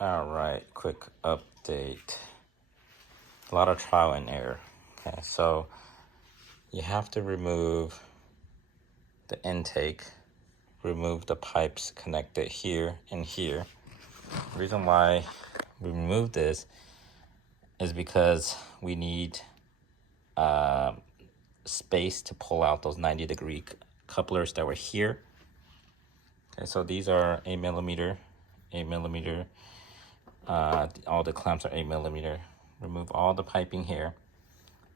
All right, quick update. A lot of trial and error. Okay, so you have to remove the intake, remove the pipes connected here and here. The reason why we removed this is because we need space to pull out those 90-degree couplers that were here. Okay, so these are 8mm, 8mm. All the clamps are 8mm. Remove all the piping here.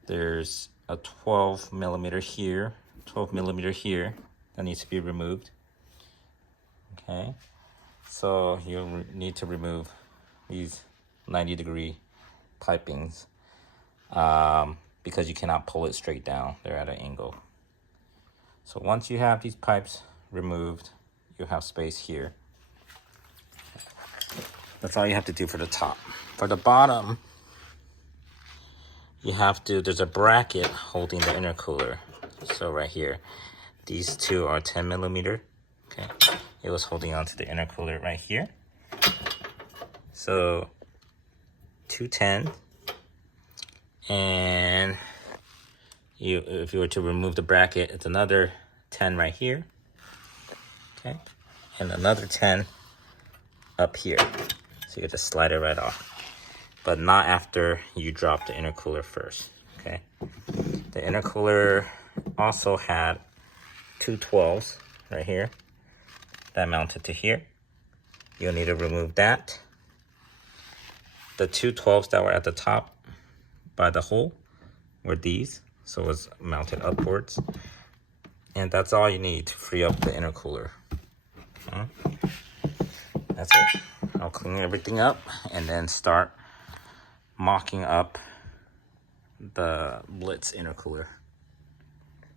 There's a 12mm here, 12mm here that needs to be removed. Okay, so you need to remove these 90-degree pipings because you cannot pull it straight down. They're at an angle. So once you have these pipes removed, you have space here. That's all you have to do for the top. For the bottom, you have to, there's a bracket holding the intercooler. So right here, these two are 10mm. Okay, it was holding on to the intercooler right here. So 210, and if you were to remove the bracket, it's another 10 right here. Okay, and another 10 up here. So you just slide it right off, but not after you drop the intercooler first. Okay, the intercooler also had two 12s right here that mounted to here. You'll need to remove that. The two 12s that were at the top by the hole were these, so it was mounted upwards. And that's all you need to free up the intercooler. That's it. I'll clean everything up and then start mocking up the Blitz intercooler.